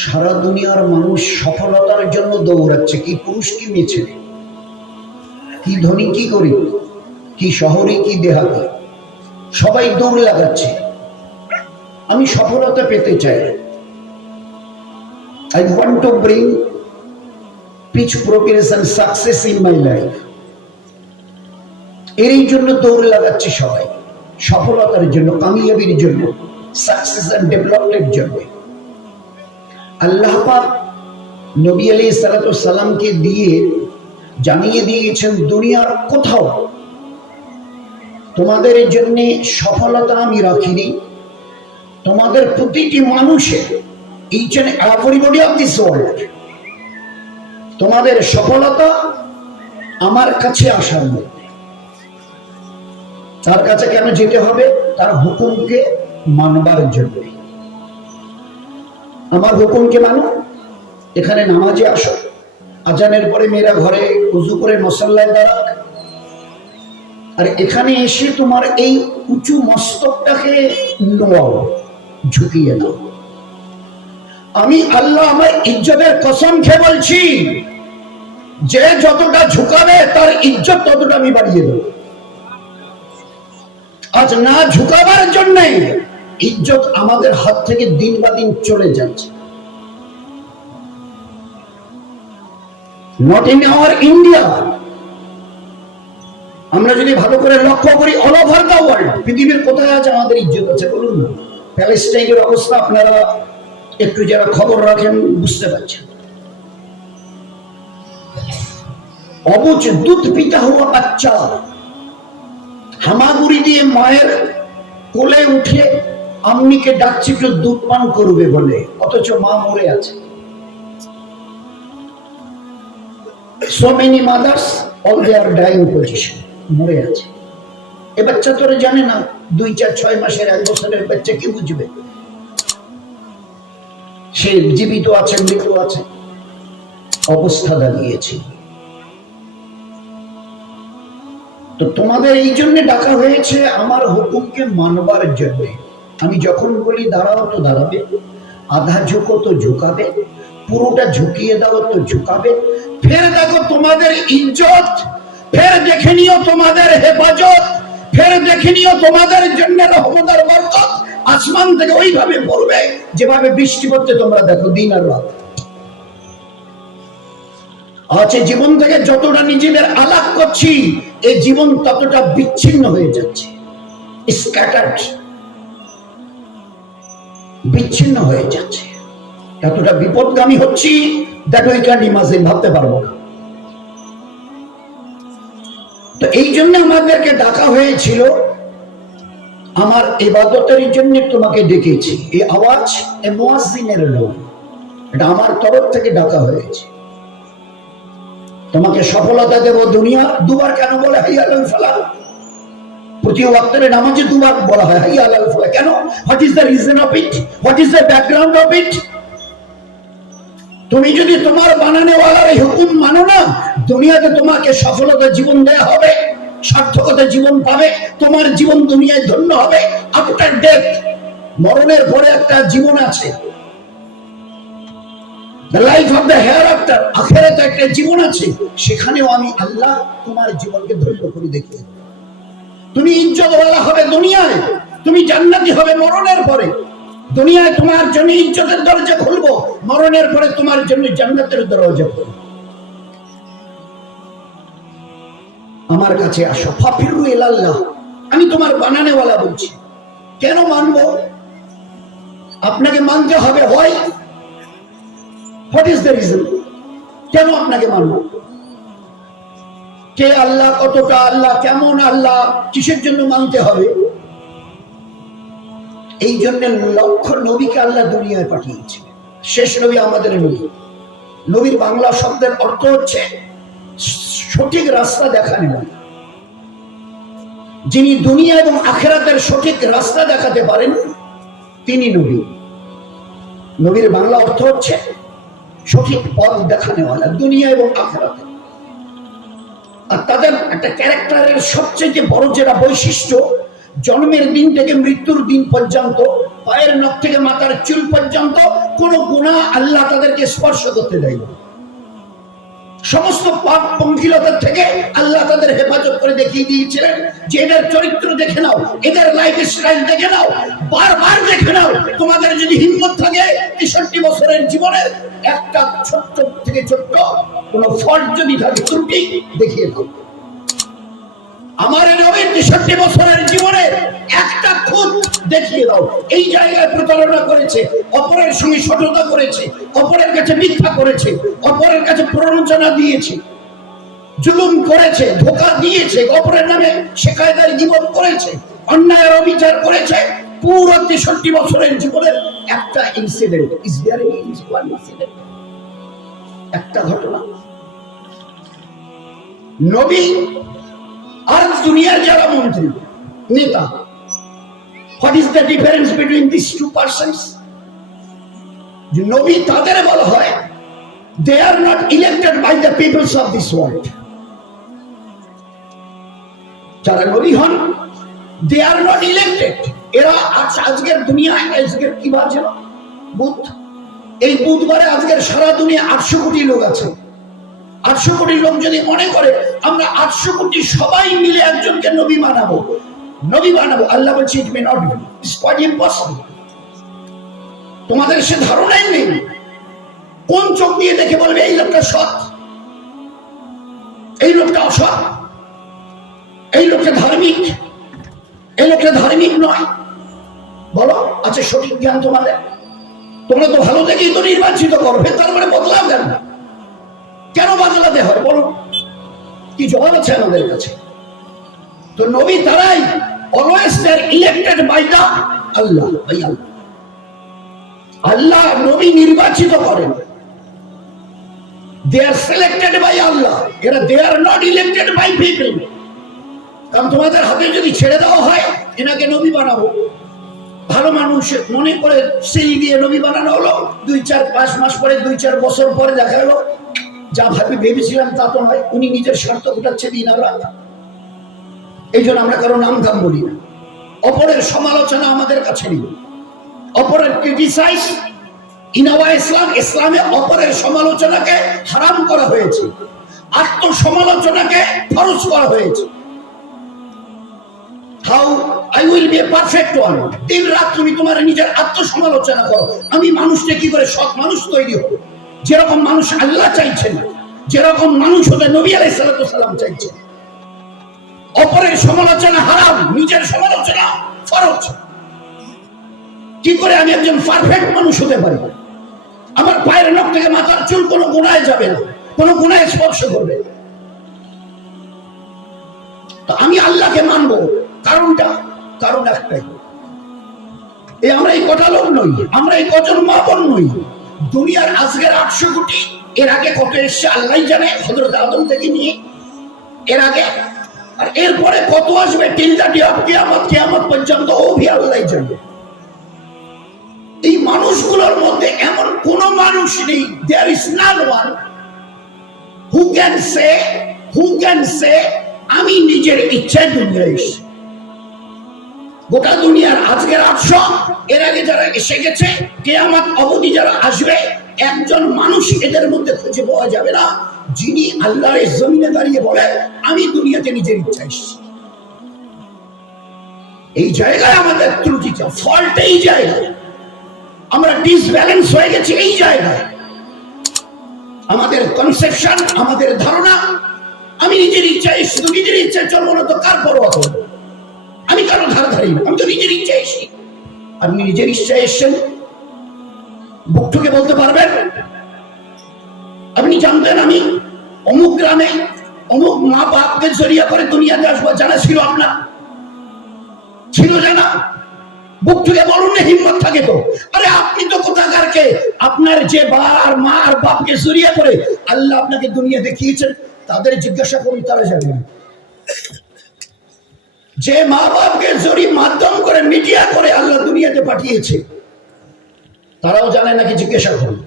সারা দুনিয়ার মানুষ সফলতার জন্য দৌড়াচ্ছে, কি পুরুষ কি মেয়ে ছেলে, কি ধনী কি গরিব, কি শহরে কি দেহাতি, সবাই দৌড় লাগাচ্ছে। আমি সফলতা পেতে চাই। I want to bring pitch progress and success in my life. এরই জন্য দৌড় লাগাচ্ছে সবাই, সফলতার জন্য, কামিয়াবির জন্য, সাকসেস এন্ড ডেভেলপমেন্টের জন্য। আল্লাহ পাক নবী আলাইহিস সালাতু সালামকে দিয়ে জানিয়ে দিয়েছেন, দুনিয়ার কোথাও তোমাদের জন্য সফলতা আমি রাখিনি। তোমাদের প্রতিটি মানুষের, each and everybody of this world, তোমাদের সফলতা আমার কাছে আসার মধ্যে। তার কাছে কেন যেতে হবে? তার হুকুমকে মানবার জন্য। আমার হুকুমকে মানো, এখানে নামাজে আসো, আজানের পরে মেয়েরা ঘরে উযু করে মুসাল্লায় দাঁড়াক, আর এখানে এসে তোমার এই উঁচু মস্তকটাকে নোয়াও, ঝুঁকিয়ে নাও। আমি আল্লাহ আমার ইজ্জতের কসম খেয়ে বলছি, যে যতটা ঝুঁকাবে তার ইজ্জত ততটা আমি বাড়িয়ে দেব। আজ না ঝুঁকাবার জন্যে ইজ্জত আমাদের হাত থেকে দিন বা দিন চলে যাচ্ছে। Not in our India. আমরা যদি ভালো করে লক্ষ্য করি, অল ওভার দ্য ওয়ার্ল্ড, পৃথিবীর কোথায় আছে আমাদের ইজ্জত আছে বলুন না? প্যালেস্টাইনের অবস্থা আপনারা একটু যারা খবর রাখেন বুঝতে পারছেন। অবুজ দুধ পিতা হওয়া বাচ্চা হামাগুড়ি দিয়ে মায়ের কোলে উঠে আম্মিকে ডাকছে একটু দুধ পান করবে বলে, অথচ মা মরে আছে। So many mothers, all they are dying position, মরে আছে। এ বাচ্চা তোরে জানে না, 2, 4, 6 মাসের, 1 বছরের বাচ্চা কি বুঝবে? সে জীবিত আছে, মৃত আছে, অবস্থা দাঁড়িয়েছে। তো তোমাদের এই জন্য ডাকা হয়েছে, আমার হুকুমকে মানবার জন্য। আমি যখন বলি দাঁড়াও তো দাঁড়াবে, আধা ঝুঁকো তো ঝুঁকাবে, পুরোটা ঝুঁকিয়ে দাও তো ঝুঁকাবে। ফের দেখো তোমাদের ইজ্জত, ফের দেখে নিও তোমাদের হেফাজত, ফের দেখে নিও তোমাদের জন্য রহমত আর বরকত আসমান থেকে ওইভাবে পড়বে যেভাবে বৃষ্টি পড়তে তোমরা দেখো দিন আর রাত। আছে জীবন থেকে যতটা নিজেদের আলাপ করছি, এই জীবন ততটা বিচ্ছিন্ন হয়ে যাচ্ছে, স্ক্যাটার্ড, বিচ্ছিন্ন হয়ে যাচ্ছে। এতটা বিপদগামী হচ্ছি, দেখো এখানে মাঝে ভাবতে পারবো না। তো এই জন্য আমাদেরকে ডাকা হয়েছিল, আমার ইবাদতের জন্য তোমাকে ডেকেছি। এই আওয়াজ এ মুয়াজ্জিনের নয়, এটা আমার তরফ থেকে ডাকা হয়েছে। তোমাকে সফলতা দেব দুনিয়া। দুবার কেন বলে হাইয়া আলাল ফালাহ? প্রতি ওয়াক্তের নামাজে দুবার বলা হয় হাইয়া আলাল ফালাহ। কেন? What is the reason of it? What is the background of it? তুমি যদি তোমার বানানেওয়ালার হুকুম মানো না, দুনিয়াতে তোমাকে সফলতা জীবন দেয়া হবে, সার্থকতা জীবন পাবে, তোমার জীবন দুনিয়ায় ধন্য হবে। আফটার ডেথ, মরণের পরে একটা জীবন আছে, the life of the hereafter, আখিরাতে একটা জীবন আছে, সেখানেও আমি আল্লাহ তোমার জীবনকে ধন্য করে দেখিয়ে দেব। তুমি ইজ্জতওয়ালা হবে দুনিয়ায়, তুমি জান্নাতি হবে মরণের পরে। দুনিয়ায় তোমার জন্য ইজ্জতের দরজা খুলবো, মরণের পরে তোমার জন্য জান্নাতের দরজা খুলবো। আমার কাছে আসো, ফাফিরু ইলাল্লাহ। আমি তোমার বানানেওয়ালা বলছি। কেন মানবো? আপনাকে মানতে হবে। হয় হোয়াট ইজ দ্য রিজন? কেন আপনাকে মানবো? কে আল্লাহ, কতটা আল্লাহ, কেমন আল্লাহ, কিসের জন্য মানতে হবে? এই জন্য লক্ষ নবীকে আল্লাহ দুনিয়ায় পাঠিয়েছে। শেষ নবী আমাদের নবী। নবীর বাংলা শব্দের অর্থ হচ্ছে সঠিক রাস্তা দেখানো। যিনি দুনিয়া এবং আখিরাতের সঠিক রাস্তা দেখাতে পারেন তিনি নবী। নবীর বাংলা অর্থ হচ্ছে সঠিক পথ দেখানেওয়ালা দুনিয়া এবং আখিরাতে। আর তাদের একটা ক্যারেক্টারের সবচেয়ে বড় যেটা বৈশিষ্ট্য, জন্মের দিন থেকে মৃত্যুর দিন পর্যন্ত, পায়ের নখ থেকে মাথার চুল পর্যন্ত কোন গুনাহ আল্লাহ তাদেরকে স্পর্শ করতে দেয় না। সমস্ত পাপ পঙ্কিলতা থেকে আল্লাহ তাদের হেফাজত করে দেখিয়ে দিয়েছিলেন যে এদের চরিত্র দেখে নাও, এদের লাইফ স্টাইল দেখে নাও, বারবার দেখে নাও। তোমাদের যদি হিম্মত থাকে ৬৩ বছরের জীবনের একটা ছোট্ট থেকে ছোট্ট কোন ফল্ট যদি থাকে, ত্রুটি দেখিয়ে দাও। আমার নবীর ৬৩ বছরের জীবনের একটা খুঁত দেখিয়ে দাও। এই জায়গায় প্রতারণা করেছে, অপরের সঙ্গে সততা করেছে, অপরের কাছে মিথ্যা করেছে, অপরের কাছে প্ররোচনা দিয়েছে, জুলুম করেছে, ধোঁকা দিয়েছে, অপরের নামে শেখায়দারি জীবন করেছে, অন্যায়ের অবিচার করেছে। পুরো ৬৩ বছরের জীবনের একটা incident, is there any one incident, একটা ঘটনা। নবী আর দুনিয়ার যারা মন্ত্রী নেতা, what is the difference between this two persons? নবী তাদের বলা হয় they are not elected by the peoples of this world. যারা নবী হন দে আর নট ইলেক্টেড। এরা আজকের দুনিয়া, আজকের কি বার যেন বুধ, এই বুধবারে আজকের সারা দুনিয়া ৮০০ কোটি লোক আছে। ৮০০ কোটি লোক যদি মনে করে আমরা ৮০০ কোটি সবাই মিলে একজনকে নবী বানাবো, আল্লাহ বলছে it may not be, it's quite impossible. তোমাদের সে ধারণাই নেই। কোন চোখ দিয়ে দেখে বলবে এই লোকটা সৎ, এই লোকটা অসৎ, এই লোকটা ধার্মিক, এই লোকটা ধার্মিক নয়? বলো, আচ্ছা সঠিক জ্ঞান তোমাদের? তোমরা তো ভালো দেখেই তো নির্বাচিত করবে, তার মানে বদলাও কেন? কেন বদলাতে হয় বলো? কি জবাব আছে আমাদের কাছে? তো নবী তারাই always they are elected by the Allah. Allah নবী নির্বাচিত করেন, they are selected by Allah. এরা they are not elected by people. কারণ তোমাদের হাতে যদি ছেড়ে দেওয়া হয় এনাকে নবী বানাবো, ভালো মানুষ মনে করে সেই দিয়ে নবী বানানো হলো, ২-৪-৫ মাস পরে, ২-৪ বছর পরে দেখা গেল যা ভেবেছিলাম তা তো নয়, উনি নিজের স্বার্থ ঘটাচ্ছে দিন আর রাত। এই জন্য আমরা কারো নাম দাম বলি না, অপরের সমালোচনা আমাদের কাছে নেই, অপরের ক্রিটিসাইজ ইন আওয়ার ইসলাম। ইসলামে অপরের সমালোচনাকে হারাম করা হয়েছে, আত্মসমালোচনাকে ফরজ করা হয়েছে। How I will B A perfect one. দিন রাত তুমি তোমার নিজের আত্মসমালোচনা করো, আমি মানুষকে কি করে সৎ মানুষ তৈরি হবো, যেরকম মানুষ আল্লাহ চাইছেন, যেরকম মানুষ হতে নবী আলাইহিস সালাম চাইছেন। অপরের সমালোচনা হারাম, নিজের সমালোচনা ফরজ। কি করে আমি একজন পারফেক্ট মানুষ হতে পারি? আমার পায়ের নখ থেকে মাথার চুল কোনো গুনাহে যাবে না, কোনো গুনাহে স্পর্শ করবে না। তো আমি আল্লাহকে মানবো, কারণ একটাই, আমরা এই কটা লোক নই, আমরা এই কজন মা বোন নই। দুনিয়ার আজকের ৮০০ কোটি, এর আগে কত এসছে আল্লাহ জানে, হযরত আদম থেকে নিয়ে এর আগে, আর এরপরে কত আসবে টিল দ্য ডে অফ কিয়ামত, কিয়ামত পর্যন্ত, ও ভি আল্লাহ জানে। এই মানুষগুলোর মধ্যে এমন কোন মানুষ নেই, there is not one who can say আমি নিজের ইচ্ছায় দুনিয়ায় এসেছি। গোটা দুনিয়ার আজকের ৮০০, এর আগে যারা এসে গেছে, কিয়ামত অবধি যারা আসবে, একজন মানুষ এদের মধ্যে খুঁজে পাওয়া যাবে না যিনি আল্লাহর জমিনে দাঁড়িয়ে বলে আমি দুনিয়াতে নিজের ইচ্ছা এসেছি। এই জায়গায় আমাদের ত্রুটিটা, ফল্ট এই জায়গায়, আমরা ডিসব্যালেন্স হয়ে গেছি এই জায়গায়। আমাদের কনসেপশন, আমাদের ধারণা, আমি নিজের ইচ্ছায় শুধু নিজের ইচ্ছায় চলবো না তো কার পরোয়া করবো? আমি কারো ধারি না, আমি তো নিজের ইচ্ছায় এসেছি। আপনি নিজের ইচ্ছায় এসছেন, বুক ঠুকে বলতে পারবেন? আপনি জানতেন আমি অমুক গ্রামে অমুক মা বাপকে জড়িয়ে করে দুনিয়াতে আসবো, জানা ছিল আপনার? ছিল জানা? বুক থেকে বলুন না, হিম্মত থাকে তো। আরে আপনি তো কোথাকার কে? আপনার যে মা আর বাপকে জড়িয়ে করে আল্লাহ আপনাকে দুনিয়া দেখিয়েছেন, তাদের জিজ্ঞাসা করুন, তারা জানে। যে মা বাপকে জড়িয়ে মাধ্যম করে মিডিয়া করে আল্লাহ দুনিয়াতে পাঠিয়েছে, তারাও জানে নাকি? জিজ্ঞাসা করুন।